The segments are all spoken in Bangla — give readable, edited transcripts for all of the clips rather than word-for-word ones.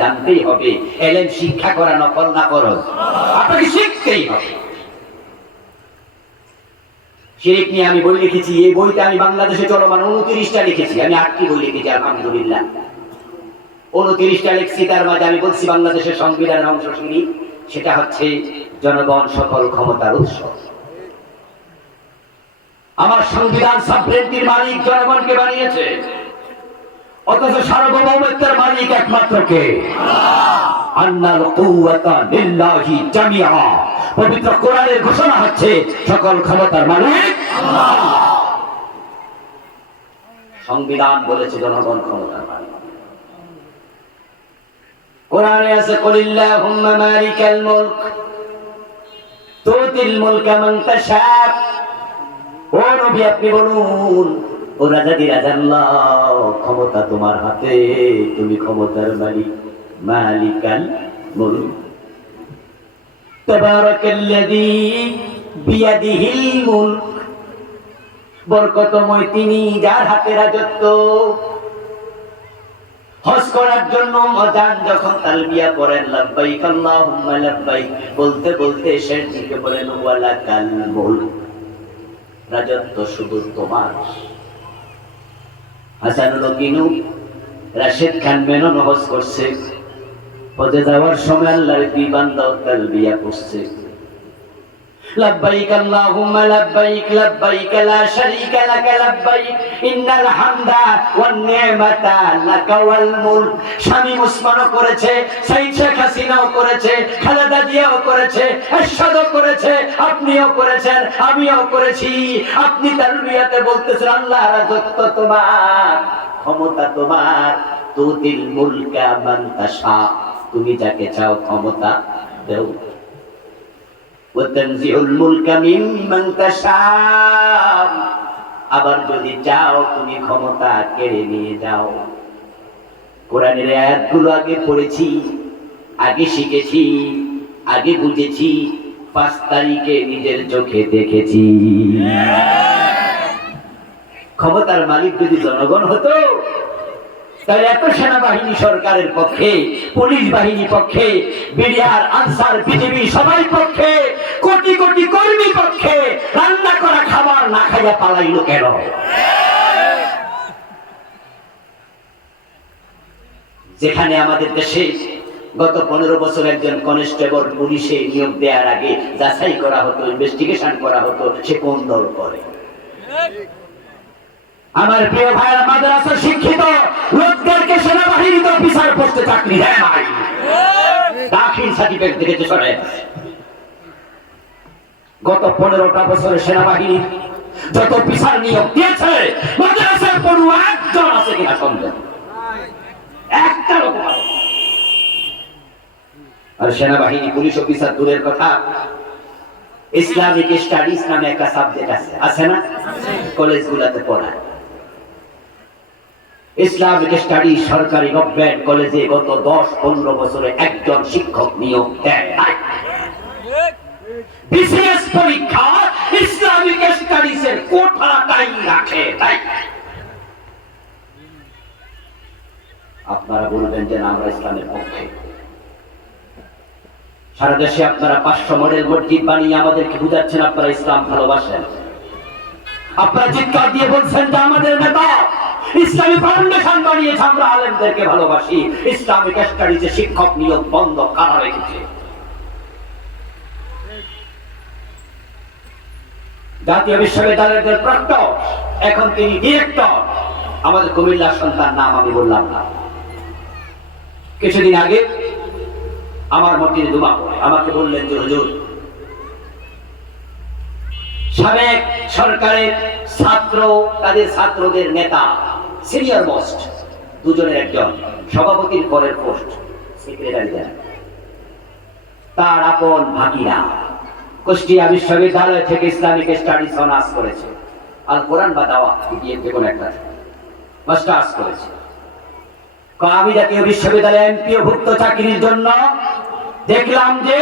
জানতেই হবে। এলেম শিক্ষা করা নকল না ফরজ, আপনাকে শিখতেই হবে। শিরক নিয়ে আমি বই লিখেছি, এই বইতে আমি বাংলাদেশে চলমান 29টা লিখেছি। আমি 8টি বই লিখেছি আলহামদুলিল্লাহ। 29টা লিখছি, তার মাঝে আমি বলছি বাংলাদেশের সংবিধানের অংশ শুনি, সেটা হচ্ছে জনগণ সকল ক্ষমতার উৎস। আমার সংবিধান সাবরেন্টির মালিক জনগণকে বানিয়েছে, অথচ সার্বভৌমত্বের মালিক একমাত্র কে? আন্নাল কুওয়াতা লিল্লাহি জামিআ। পবিত্র কোরআনের ঘোষণা হচ্ছে সকল ক্ষমতার মালিক আল্লাহ। সংবিধান বলেছে জনগণ ক্ষমতার মালিক। কোরআনে আছে কুলিল্লাহুম্মা মালিকাল মুলক তুতিল মুলকা মান তাশা। ও নবী আপনি বলুন, ও রাজাদিরাজ আল্লাহ, ক্ষমতা তোমার হাতে, তুমি ক্ষমতার মালিক। মালিকাল মুলক তাবারাকাল্লাযী বিয়াদিহিল মুলক। বরকতময় তিনি যার হাতে রাজত্ব। হজ করার জন্য মজান যখন তালবিয়া পড়েন লাব্বাইক আল্লাহুম্মা লাব্বাইক বলতে বলতে শেষ দিকে বলেন ওয়ালাকাল মুলক, রাজত্ব শুধু তোমার। হাসানুল কিনু রাশেদ খান মেনন হজ করছে, হজে যাওয়ার সময় আল্লাহর দুই বান্দা তালবিয়া পড়ছে, লাব্বাইক আল্লাহুম্মা লাব্বাইক লাব্বাইক লা শারীকা লাক লাব্বাইক ইন্নাল হামদা ওয়ান নি'মাতা লাকা ওয়াল মুলক। শামীম ওসমানও করেছে, সাইদ শেখ হাসিনাও করেছে, খালেদা জিয়াও করেছে, এরশাদও করেছে, আপনিও করেছেন, আমিও করেছি। আপনি তালবিয়াতে বলতেছেন আল্লাহ রাজত্ব তোমার, ক্ষমতা তোমার। তুতিল মুলকা মান তাশা, তুমি যাকে চাও ক্ষমতা দাও। ওয়াতানজিউল মুলকা মিম্মান তাশা, আবার যদি চাও তুমি ক্ষমতা কেড়ে নিয়ে যাও। কোরআনের আয়াতগুলো আগে পড়েছি, আগে শিখেছি, আগে বুঝেছি, 5 তারিখে নিজের চোখে দেখেছি। ক্ষমতার মালিক যদি জনগণ হতো, তাহলে এত সেনাবাহিনী সরকারের পক্ষে, পুলিশ বাহিনী পক্ষে, বিডিআর, আনসার, বিজেপি সবাই পক্ষে, কোটি কোটি কর্মী পক্ষে, রান্না করা খাবার না খাইয়া পালাইলো কেন? যেখানে আমাদের দেশে গত 15 বছর একজন কনস্টেবল পুলিশে নিয়োগ দেওয়ার আগে যাচাই করা হতো, ইনভেস্টিগেশন করা হতো সে কোন দল করে। আমার প্রিয় ভাইরা, মাদ্রাসা শিক্ষিত লোকদেরকে সেনাবাহিনীতে অফিসার পোস্টে চাকরি দেয় নাই। দাখিল সার্টিফিকেট দেখেছে সরে। গত 15টা বছরে সেনাবাহিনী যত অফিসার নিয়োগ দিয়েছে, মাদ্রাসার পড়ুয়া একজন আছে কিনা সন্দেহ, একটা লোক। আর সেনাবাহিনী পুলিশ অফিসার দূরের কথা, ইসলামিক স্টাডিজ নামে একটা সাবজেক্ট আছে না? কলেজগুলোতে পড়ায় ইসলামিক স্টাডি। সরকারি গভর্নমেন্ট কলেজে গত 10-15 বছরে একজন শিক্ষক নিয়োগ দেয় নাই। বিসিএস পরীক্ষা ইসলামিক স্টাডিজের কোটাটাই রাখে তাই। আপনারা বলবেন যে আমরা ইসলামের পক্ষে। সারা দেশে আপনারা 500 মডেল মসজিদ বানিয়ে আমাদেরকে বুঝাচ্ছেন আপনারা ইসলাম ভালোবাসেন। আপনারা চিৎকার দিয়ে বলছেন যে আমাদের নেতা ইসলামী ফাউন্ডেশন বানিয়েছে, আমরা আলেমদেরকে ভালোবাসি। ইসলামিক স্টাডিজে শিক্ষক নিয়োগ বন্ধ কারা রেখেছে? জাতীয় বিশ্ববিদ্যালয়ের প্রক্টর, এখন তিনি ডিরেক্টর। আমাদের কুমিল্লার সন্তান, নাম আমি বললাম না। কিছুদিন আগে আমার মসজিদে জুমা পড়ে আমাকে বললেন যে হুজুর, সাবেক সরকারের ছাত্র, তাদের ছাত্রদের নেতা, সিনিয়র মোস্ট দুজনের একজন, সভাপতির পরের পোস্ট সেক্রেটারি দেন, তার আপন ভাগিনা কুষ্টিয়া বিশ্ববিদ্যালয় থেকে ইসলামিক স্টাডিজ অনার্স করেছে, আল কোরআন বা দাওয়া দিয়ে যে কোনো একটা মাস্টার্স করেছে। আমি জাতীয় বিশ্ববিদ্যালয়ে এমপিও ভুক্ত চাকরির জন্য দেখলাম যে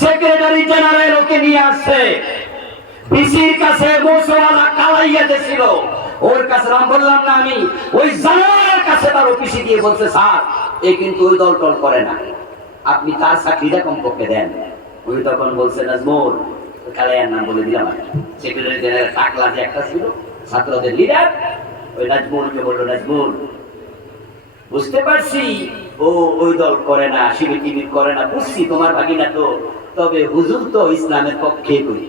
সেক্রেটারি জেনারেল ওকে নিয়ে আসছে, বিসির কাছে মোসওয়ালা কালাইয়া দিয়েছিল। ওর কাছে নাম বললাম না আমি, ওই জানার কাছে তার অফিসে গিয়ে বলছে স্যার এ কিন্তু ওই দল টল করে না, আপনি তার চাকরিটা কমপক্ষে দেন। উনি তখন বলছে নাজমুল, খেলার নাম বলে দিলাম, সেক্রেটারি জেনারেল টাকলা যে একটা ছিল ছাত্রদের লিডার, ওই নাজমুলকে বললো নাজমুল বুঝতে পারছি ও ওই দল করে না, শিবির টিবির করে না, বুঝছি তোমার ভাগিনা তো, তবে হুজুর তো ইসলামের পক্ষে করি,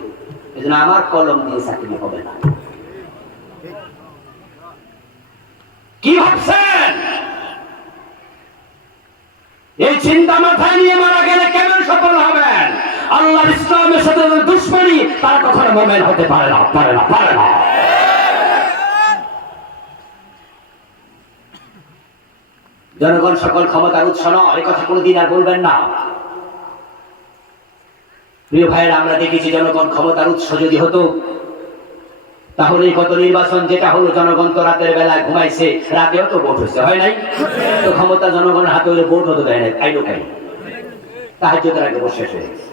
এজন্য আমার কলম দিয়ে চাকরি হবে না। কি ভাবছেন? এই চিন্তা মাথায় নিয়ে মারা গেলে কেমন সফল হবেন? আল্লাহর ইসলামের সাথে দুশমনী, তারা কখনো মুমিন হতে পারে না, পারে না, পারে না। জনগণ সকল ক্ষমতার উৎস নয়, এই কথা কোনোদিন আর বলবেন না। প্রিয় ভাইয়েরা, আমরা দেখেছি জনগণ ক্ষমতার উৎস যদি হতো তাহলে গত নির্বাচন যেটা হলো, জনগণ তো রাতের বেলায় ঘুমাইছে, রাতেও তো ভোট হয়েছে, হয় নাই? তো ক্ষমতা জনগণের হাতে হলে ভোট হতে দেয় না, খাইলো খাই তাহাজ্জুদের আগে বসে হয়ে গেছে।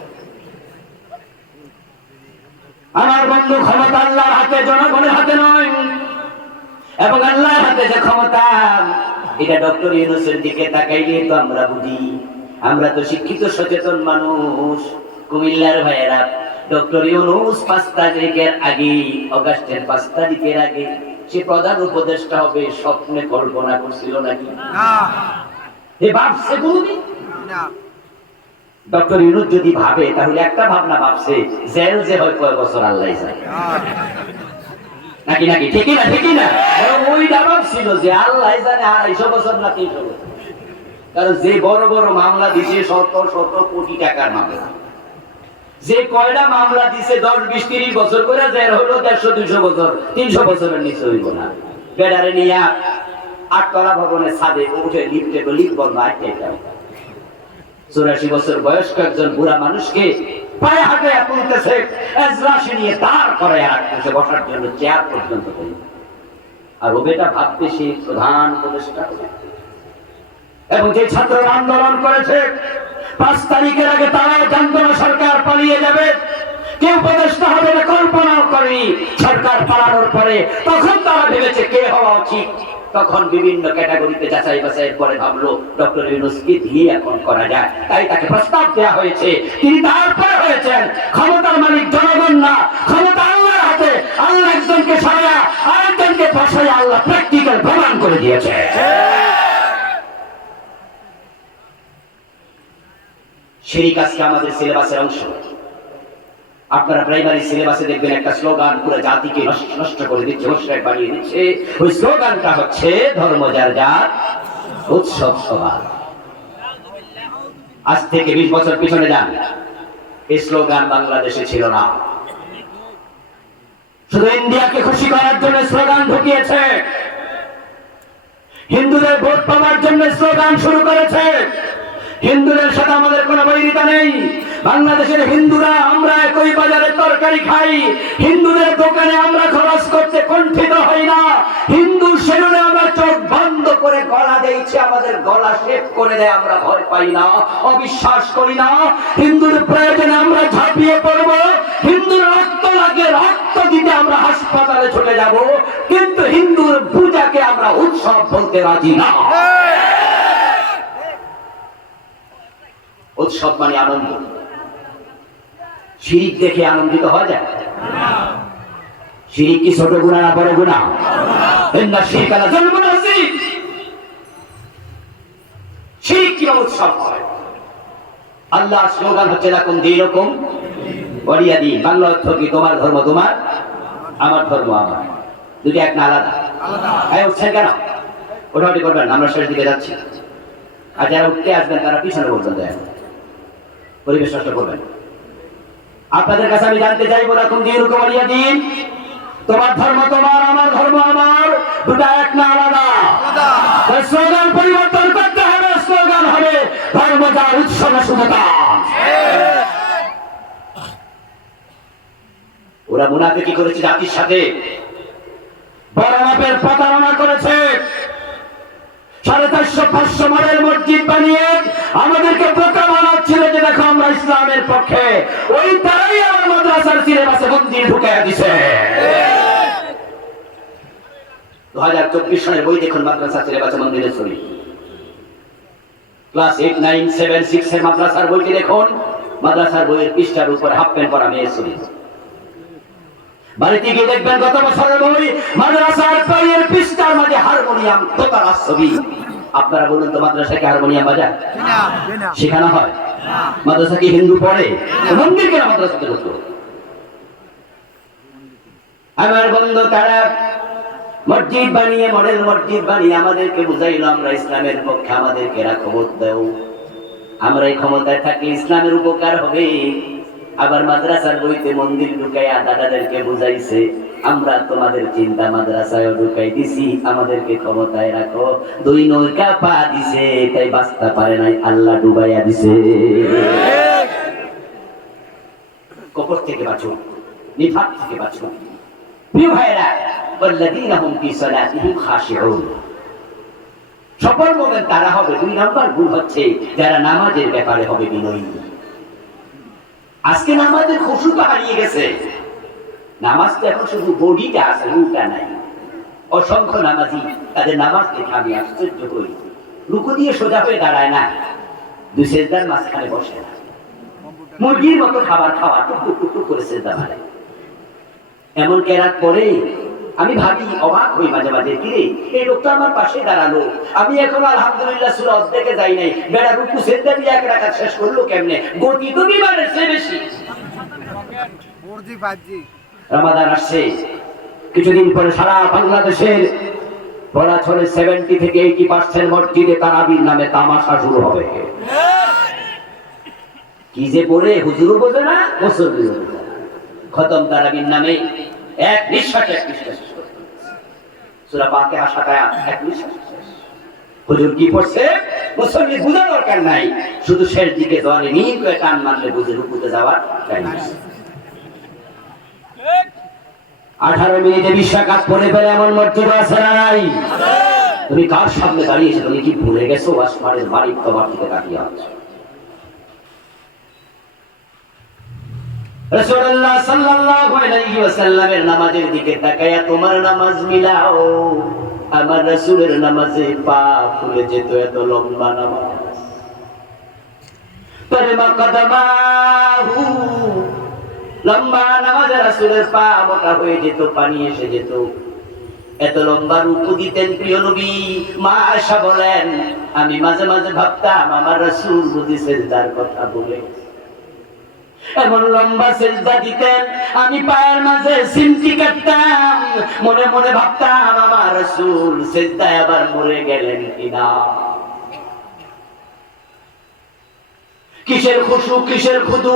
আমার বন্ধু, ক্ষমতা আল্লাহর হাতে, জনগণের হাতে নয়। এবং আল্লাহর হাতে যে ক্ষমতা, এটা ডক্টর ইউনূসের দিকে তাকাইলে তো আমরা বুঝি। আমরা তো শিক্ষিত সচেতন মানুষ। কুমিল্লার ভাইয়েরা, ডক্টর ইউনূস 5 তারিখের আগে, অগাস্টের 5 তারিখের আগে সে প্রধান উপদেষ্টা হবে স্বপ্নে কল্পনা করছিল নাকি? এ ভাবছে কোনদিন? ডক্টর ইউনূস যদি ভাবে তাহলে একটা ভাবনা ভাবছে, জেল যে হয় কয় বছর আল্লাহ জানে, নাকি নাকি ঠিকই না, ঠিকই না? ওই দাবাব ছিল যে আল্লাহ জানে 250 বছর না 300 বছর। কারণ যে বড় বড় মামলা দিছে, শত শত কোটি টাকার মামলা, যে কয়টা মামলা দিছে 10, 20, 30 বছর করে, যে হলো 150, 200 বছর, 300 বছরের নিচে হইব না। বেডারে নিয়ে 8 তলা ভবনের ছাদে উঠে লিফটে, লিফট বন্ধ, 84 বছর বয়স্ক একজন বুড়া মানুষকে পায়ে হাতে তুলতেছে, এজলাসে নিয়ে তার করে রাখতেছে, বসার জন্য চেয়ার পর্যন্ত তৈরি। আর ও বেটা ভাবতে সে প্রধান উপদেষ্টা। এবং যে ছাত্ররা আন্দোলন করেছে 5 তারিখের আগে, তারাও জানতো না সরকার পালিয়ে যাবে, কেউ উপদেষ্টা হবে না, কল্পনাও করেনি। সরকার পালানোর পরে তখন তারা ভেবেছে কে হওয়া উচিত। তখন বিভিন্ন ক্যাটাগরিতে যাচাই বাছাইয়ের পরে ভাবলো ডক্টর ইউনূসকে দিয়ে এখন করা যায়, তাই তাকে প্রস্তাব দেওয়া হয়েছে। তিনি তারপরে হয়েছেন ক্ষমতার মালিক জনগণ না, ক্ষমতা আল্লাহর হাতে। আল্লাহ একজনকে সরায়া আরেকজনকে বসায়া আল্লাহ প্র্যাকটিক্যাল প্রমাণ করে দিয়েছে। শিরিক আজকে আমাদের সিলেবাসের অংশ। আপনারা প্রাইমারি সিলেবাসে দেখবেন একটা স্লোগান পুরো জাতিকে নষ্ট করে দিচ্ছে, হোস্টেল বানিয়ে দিচ্ছে। ওই স্লোগানটা হচ্ছে ধর্ম যার যার, উৎসব সবার। আজ থেকে 20 বছর পিছনে যান, এই স্লোগান বাংলাদেশে ছিল না। শুধু ইন্ডিয়াকে খুশি করার জন্য স্লোগান ঢুকিয়েছে, হিন্দুদের ভোট পাওয়ার জন্য স্লোগান শুরু করেছে। হিন্দুদের সাথে আমাদের কোনো বৈরিতা নেই। বাংলাদেশের হিন্দুরা আমরা একই বাজারে তরকারি খাই, হিন্দুদের দোকানে আমরা খরচ করতে কুণ্ঠিত হই না। হিন্দু সেলুনে আমরা চোখ বন্ধ করে গলা দিয়েছি, আমাদের গলা শেপ করে দেয়, আমরা ভয় পাই না, অবিশ্বাস করি না। হিন্দুর প্রয়োজনে আমরা ঝাঁপিয়ে পড়ব, হিন্দুর রক্ত লাগে রক্ত দিতে আমরা হাসপাতালে ছুটে যাব, কিন্তু হিন্দুর পূজাকে আমরা উৎসব বলতে রাজি না। উৎসব মানে আনন্দ। শিরিক দেখে আনন্দিত হওয়া যায়? শিরিক কি ছোট গুনাহ না বড় গুনাহ? ইন্না শিরকা লাযুলমুন আযীম। শিরিক কি উৎসব হয়? আল্লাহর স্লোগান হচ্ছে লাকুম দীনুকুম ওয়ালিয়া দীন। বাংলা অর্থ কি? তোমার ধর্ম তোমার, আমার ধর্ম আমার। দুটো এক না আলাদা? আলাদা। উঠছেন কেন? ওঠাউঠি করবেন, আমরা শেষ দিকে যাচ্ছি। আর যারা উঠতে আসবেন তারা পিছনে বলবেন, দেয় পরিবেশ নষ্ট করবেন। আপনাদের কাছে আমি জানতে চাইবো, লাকুম দীনুকুম ওয়ালিয়া দীন, তোমার ধর্ম তোমার, আমার ধর্ম আমার, দুটো এক না আলাদা? স্লোগান পরিবর্তন করতে হবে। স্লোগান হবে ধর্ম যার, উৎসব শুধু তার। ওরা মুনাফিকি করেছে জাতির সাথে, বড় মাপের প্রতারণা করেছে। 450-500 মাইলের মসজিদ বানিয়ে আমাদেরকে বোকা বানাচ্ছিল যে দেখো আমরা ইসলামের পক্ষে। ওই তারাই আমার মাদ্রাসার সিলেবাসে বন্দি ঢুকাইয়া দিছে। 2024 সনের বই দেখুন, মাদ্রাসা সিলেবাসে মন্দিরের ছবি। ক্লাস 8, 9, 7, 6 এর মাদ্রাসার বইটি দেখুন, মাদ্রাসার বইয়ের পৃষ্ঠার উপরে হাফ প্যান্ট পরা মেয়ের ছবি। বাড়িতে গিয়ে দেখবেন গত বছরের বই, মাদ্রাসার বইয়ের পৃষ্ঠার মাঝে হারমোনিয়াম দোতারার ছবি। আপনারা বলুন তো, মাদ্রাসায় কি হারমোনিয়াম বাজায়? শেখানো হয়? মাদ্রাসা কি হিন্দু পড়ে? মন্দির কেন মাদ্রাসাতে ঢুকলো? আমার বন্ধু তারা মসজিদ বানিয়ে, মডেল মসজিদ বানিয়ে আমাদেরকে বুঝাইলো আমরা ইসলামের পক্ষে, আমাদেরকে এরা ক্ষমতা দাও, আমরা এই ক্ষমতায় থাকলে ইসলামের উপকার হবে। আবার মাদ্রাসার বইতে মন্দির ঢুকাইয়া দাদাদেরকে বুঝাইছে, আমরা তোমাদের চিন্তা মাদ্রাসায় ঢুকাই দিছি, আমাদেরকে ক্ষমতায় রাখো। 2 নৌকা পা দিছে, তাই বাঁচতে পারে নাই, আল্লাহ ডুবাইয়া দিছে। কবর থেকে বাঁচুন, নিফাক থেকে বাঁচুন। প্রিয় ভাইরা, ওয়াল্লাযীনা হুম ফি সালাতিহিম খাশিউন, সফল মুমিন তারা হবে। 2 নাম্বার গুণ হচ্ছে যারা নামাজের ব্যাপারে হবে বিনয়ী। আজকে নামাজের খুশুটা হারিয়ে গেছে। নামাজ তো এখন শুধু বডিটা আছে, রুটা নাই। অসংখ্য নামাজি তাদের নামাজ দেখে আমি আশ্চর্য হই। রুকু দিয়ে সোজা হয়ে দাঁড়ায় না, 2 সেজদার মাঝখানে বসে না, মুরগির মতো খাবার খাওয়া, টুকটুক টুকটুক করে সেজদা মারে। এমন কেরাত পরে আমি ভাবি, অবাক হই মাঝে মাঝে, কিরে এই লোকটা আমার পাশে দাঁড়ালো, আমি এখনো আলহামদুলিল্লাহ সূরা অর্ধেকে যাই নাই, বেড়া রুকু সেজদা দিয়ে এক রাকাত শেষ করলো কেমনে? গতি তো বিমানের চেয়ে বেশি। রমাদান আসছে, কিছুদিন পরে সারা বাংলাদেশের পড়াছড়ে 70 থেকে 80% মসজিদে তারাবির নামে তামাশা শুরু হবে। কি যে পড়ে হুজুরও বোঝে না, মুসল্লিও বোঝে না। খতম তারাবির নামে এক নিঃশ্বাসে এক নিঃশ্বাস সূরা ফাতিহা শাখায় এক নিঃশ্বাস। হুজুর কি পড়ছে মুসল্লি বুঝার দরকার নাই, শুধু শেষ দিকে জলে নিয়ে করে টান মারলে বুঝে রুকুতে যাওয়ার টাইম। 18 মিনিটে 20 রাকাত পড়ে ফেলে এমন মসজিদ আছে না নাই? তুমি কার সামনে দাঁড়িয়েছো? তুমি কি ভুলে গেছো আসমানের মালিক তোমার দিকে তাকিয়ে আছে? রাসূলুল্লাহ সাল্লাল্লাহু আলাইহি ওয়াসাল্লামের নামাজের দিকে তাকায়া তোমার নামাজ মিলাও। আমার রাসূলের নামাজে পা ফুলে যেত, এত লম্বা নামাজ। পরমা কদমাহু, লম্বা নামাজে রাসূলের পা মোটা হয়ে যেত, পানি এসে যেত। এত লম্বা রুকু দিতেন প্রিয় নবী। মা আয়েশা বলেন, আমি মাঝে মাঝে ভাবতাম আমার রাসূল বুঝি সিজদার কথা বলে। এমন লম্বা সিজদা দিতেন, আমি পায়ের মাঝে সিমটি কাটতাম, মনে মনে ভাবতাম আমার রাসূল সিজদায় আবার মরে গেলেন কিনা। কিসের খুশু, কিসের খুদু,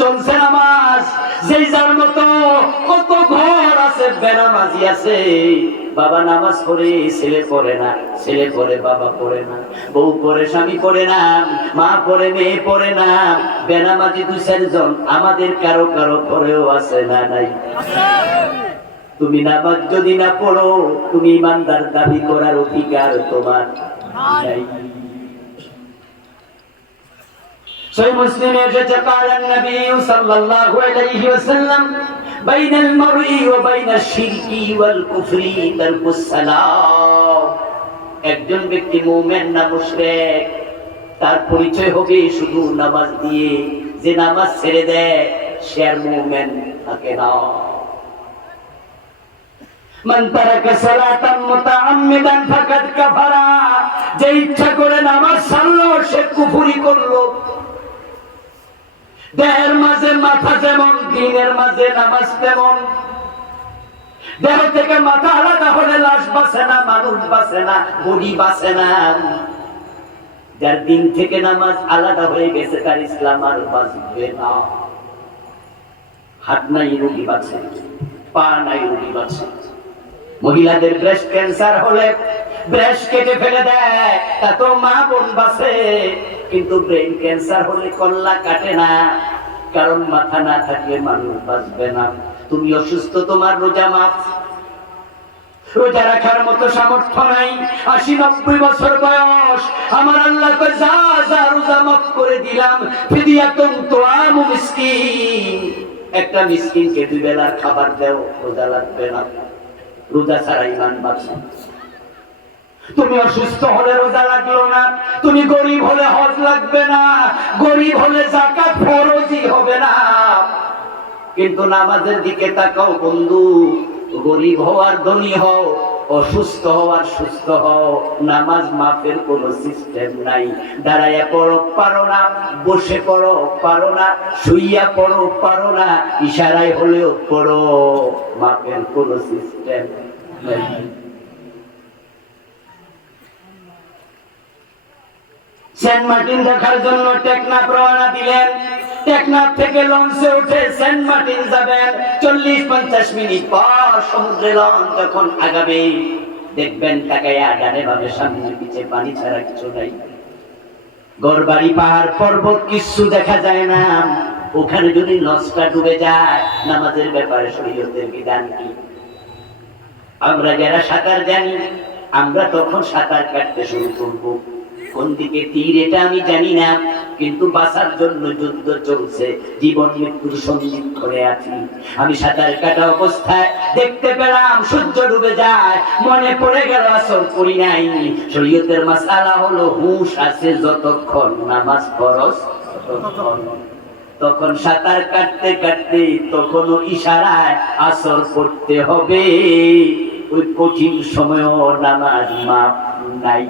চলছে নামাজ। যেই যার মতো কত ঘর আছে বেনামাজি আছে। বাবা নামাজ পড়ে, ছেলে পড়ে না, ছেলে পড়ে বাবা পড়ে না, বউ পড়ে স্বামী পড়ে না, মা পড়ে মেয়ে পড়ে না। বেনামাজি 2-4 জন আমাদের কারো কারো ঘরেও আছে না নাই? তুমি নামাজ যদি না পড়ো, তুমি ইমানদার দাবি করার অধিকার তোমার নাই। সহিহ মুসলিমে এসেছে, কালেন নবী সাল্লাল্লাহু আলাইহি ওয়াসাল্লাম, বাইনাল মারই ওয়া বাইনাশ শিরকি ওয়াল কুফরি তারকুস সালাম। একজন ব্যক্তি মুমিন না মুশরিক, তার পরিচয় হবে শুধু নামাজ দিয়ে। যে নামাজ ছেড়ে দেয় সে আর মুমিন থাকে না। মান তারাকা সালাতান মুতাআম্মিদান ফাকাদ কাফারা, যে ইচ্ছা করে নামাজ ছাড়লো সে কুফরি করলো। দেহের মাঝে মাথা যেমন, দিনের মাঝে নামাজ তেমন। দেহ থেকে মাথা আলাদা হলে লাশ বাঁচে না, মানুষ বাঁচে না, বডি বাঁচে না। যার দিন থেকে নামাজ আলাদা হয়ে গেছে তার ইসলাম আর বাঁচবে না। হাত নাই রোগী বাঁচে, পা নাই রোগী বাঁচে। মহিলাদের ব্রেস্ট ক্যান্সার হলে ব্রেস্ট কেটে ফেলে দেয়, তা তো মা বোন বাঁচে। কিন্তু ব্রেন ক্যান্সার হলে কল্লা কাটে না, কারণ মাথা না থাকলে মানুষ বাঁচবে না। তুমি অসুস্থ, তোমার রোজা মাফ, রোজা রাখার মতো সামর্থ্য নাই। 80-90 বছর বয়স, আমার আল্লাহ কয় যা যা রোজা মাফ করে দিলাম। ফিদিয়াতুন তুআমু মিসকিন, একটা মিসকিনকে 2 বেলার খাবার দাও, রোজা লাগবে না। রোজা ছাড়া ঈমান বাঁচে। তুমি অসুস্থ হলে রোজা লাগলো না, তুমি গরিব হলে হজ লাগবে না, গরিব হলে যাকাত ফরজই হবে না। কিন্তু নামাজের দিকে তাকাও বন্ধু, গরিব হওয়ার ধনী হও, অসুস্থ হওয়ার সুস্থ হও, নামাজ মাফের কোন সিস্টেম নাই। দাঁড়াইয়া পড়ো পারো না, বসে পড়ো পারো না, শুইয়া পড়ো পারো না, ইশারায় হলেও পড়ো, মাফের কোন সিস্টেম নাই। সেন্ট মার্টিন দেখার জন্য টেকনাফ রওনা দিলেন। টেকনাফ থেকে লঞ্চে উঠে সেন্ট মার্টিন যাবেন। 40-50 মিনিট পর সমুদ্রে লঞ্চ যখন আগাবে, দেখবেন তাকাইয়া ডানে বামে সামনে পিছে পানি ছাড়া কিছু নাই। ঘরবাড়ি পাহাড় পর্বত কিছু দেখা যায় না। ওখানে যদি লঞ্চটা ডুবে যায়, নামাজের ব্যাপারে শরীয়তের বিধান কি? আমরা যারা সাঁতার জানি, আমরা তখন সাঁতার কাটতে শুরু করবো। কোন দিকে তীর এটা আমি জানি না, কিন্তু বাঁচার জন্য যুদ্ধ চলছে, জীবন মৃত্যুর সন্ধিক্ষণে আছি। আমি সাঁতার কাটা অবস্থায় দেখতে পেলাম সূর্য ডুবে যায়, মনে পড়ে গেল আসর করি নাই। শরীয়তের মাসআলা হলো হুঁশ আছে যতক্ষণ নামাজ ফরজ ততক্ষণ। তখন সাঁতার কাটতে কাটতে তখনও ইশারায় আসর পড়তে হবে, ওই কঠিন সময়ও নামাজ মাপ নাই।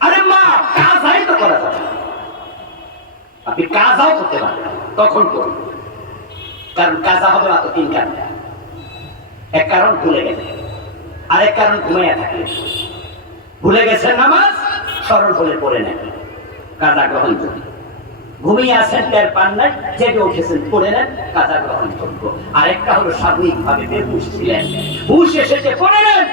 আরে মা কাজাই তো করা যাবে, আপনি কাজাও করতে পারবেন তখন করুন, কারণ কাজা হবে মাত্র 3 কারণ। এক কারণ ভুলে গেছে, আরেক কারণ ঘুমাইয়া থাকে। ভুলে গেছেন নামাজ, স্মরণ হলে পড়ে নেন, কাজা গ্রহণযোগ্য। ঘুমিয়ে আছেন টের পান নাই, জেগে উঠেছেন পড়ে নেন, কাজা গ্রহণযোগ্য। আরেকটা হলো স্বাভাবিক ভাবে বেহুশ ছিলেন, হুশ এসেছে পড়ে নেন।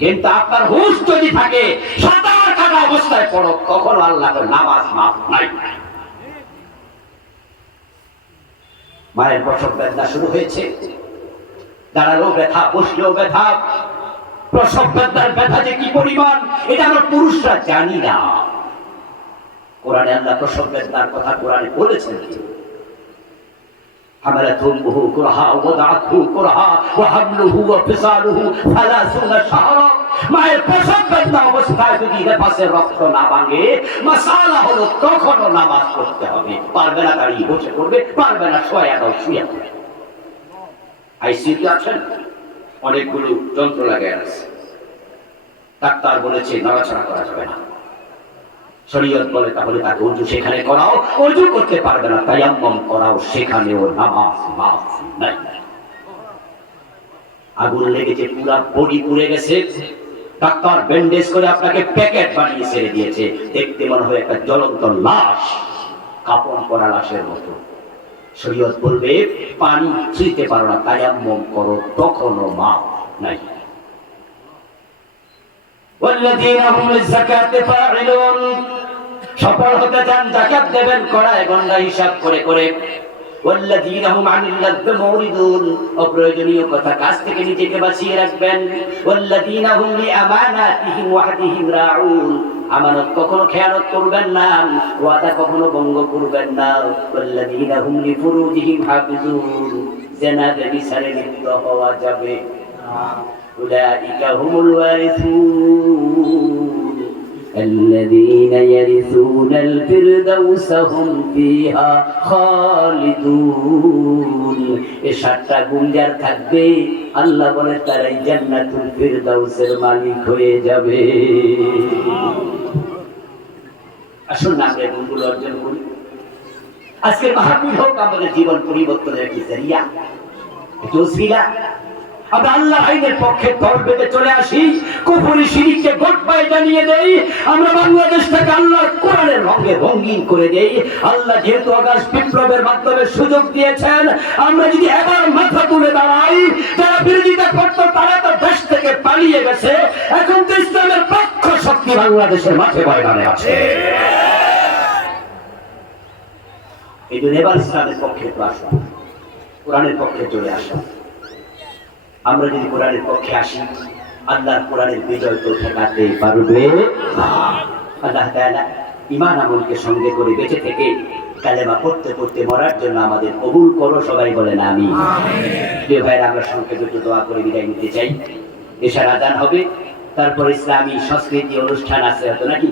কিন্তু আপনার হুঁশ যদি থাকে, সাঁতার কাটা অবস্থায় পড়ো, তখন আল্লাহর নামাজ মাফ নাই। মায়ের প্রসব বেদনা শুরু হয়েছে, দাঁড়ালেও ব্যথা, বসলেও ব্যথা। প্রসব বেদনার ব্যথা যে কি পরিমাণ, এটা আমরা পুরুষরা জানি না। কোরআনে আল্লাহ প্রসব বেদনার কথা কোরআনে বলেছেন। حملته أمه كرها ووضعته كرها وحمله وفصاله 30 شهرا। মায়ের প্রসব বেদনা অবস্থায় যদি নেফাসের রক্ত না ভাঙে, মাসালা হলো তখনও নামাজ পড়তে হবে। পারবে না দাঁড়িয়ে বসে পড়বে, পারবে না শোয়া দাও শুয়ে পড়বে। আইসিইউতে আছেন, অনেকগুলো যন্ত্র লাগায় আছে, ডাক্তার বলেছে নড়াচড়া করা যাবে না। শরীয়ত বলে তাহলে তাকে ওযু সেখানে করাও, ওযু করতে পারবে না তায়াম্মুম করাও, সেখানেও নামাজ মাফ নাই। আগুন লেগেছে, পুরো বডি পুড়ে গেছে, ডাক্তার ব্যান্ডেজ করে আপনাকে প্যাকেট বানিয়ে ছেড়ে দিয়েছে, দেখতে মনে হয় একটা জ্বলন্ত লাশ, কাপন করা লাশের মতো। শরীয়ত বলবে পানি ছুঁইতে পারো না, তায়াম্মুম করো, তখনও মাফ নাই। والذين هم للزكاة فاعلون। সফল হতে চান, যাকাত দেবেন কড়ায় গন্ডা হিসাব করে করে। والذين هم عن اللغو معرضون। অপ্রয়োজনীয় কথা কাজ থেকে নিজেকে বাঁচিয়ে রাখবেন। والذين هم لأماناتهم وعهدهم راعون। আমানত কখনো খেয়ানত করবেন না, ওয়াদা কখনো ভঙ্গ করবেন না। والذين هم لفروجهم حافظون। জিনা ব্যভিচারে লিপ্ত হওয়া যাবে না। أولئك هم الوارثون الذين يرثون الفردوس هم فيها خالدون। এই 7টা গুণ যার থাকবে, আল্লাহ বলে তারাই জান্নাতুল ফিরদাউসের মালিক হয়ে যাবে। আসুন না আমরা গুণগুলো অর্জন করি। আজকের মাহফিল হোক আমাদের জীবন পরিবর্তনের একটি জরিয়া, একটি ওসিলা। আমরা আল্লাহ আইনের পক্ষে দল বেঁধে চলে আসি, কুফরি শিরকে গোটবাই জানিয়ে দেই। আমরা বাংলাদেশটাকে আল্লাহর কোরআনের রঙে রঙিন করে দেই। আল্লাহ যেহেতু আগস্ট বিপ্লবের মাধ্যমে সুযোগ দিয়েছেন, আমরা যদি এবার মাথা তুলে দাঁড়াই, যারা বিরোধিতা করতো তারা তো দেশ থেকে পালিয়ে গেছে, এখন তো ইসলামের পক্ষ শক্তি বাংলাদেশের মাঠে ময়দানে আছে। এই জন্য এবার ইসলামের পক্ষে আসা, কোরআনের পক্ষে চলে আসা। আমরা যদি কোরআনের পক্ষে আসি, আল্লাহর কোরআনের বিজয় তো ঠেকাতে পারবে না। আল্লাহ তাআলা ঈমান আমলকে সঙ্গে করে বেঁচে থেকে কালেমা পড়তে পড়তে মরার জন্য আমাদের কবুল করো, সবাই বলেন আমিন। প্রিয় ভাইরা, আমরা সংক্ষেপে একটু দোয়া করে বিদায় নিতে চাই। এশার আজান হবে, তারপর ইসলামী সংস্কৃতি অনুষ্ঠান আছে হয়তো নাকি।